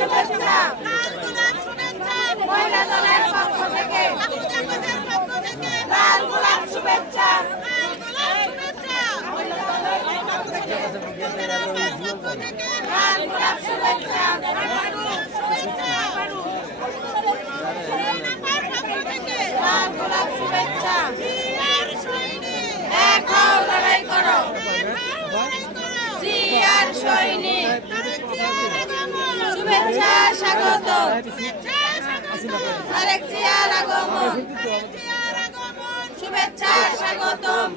শুভেচ্ছা মহিলা দলের পক্ষ থেকে লাল গোলাপ শুভেচ্ছা লাল গোলাপ শুভেচ্ছা লাল গোলাপ শুভেচ্ছা এক হও লড়াই করো জিয়ার সৈনিক শুভেচ্ছা স্বাগত আরেক জিয়ার আগমন শুভেচ্ছা স্বাগতম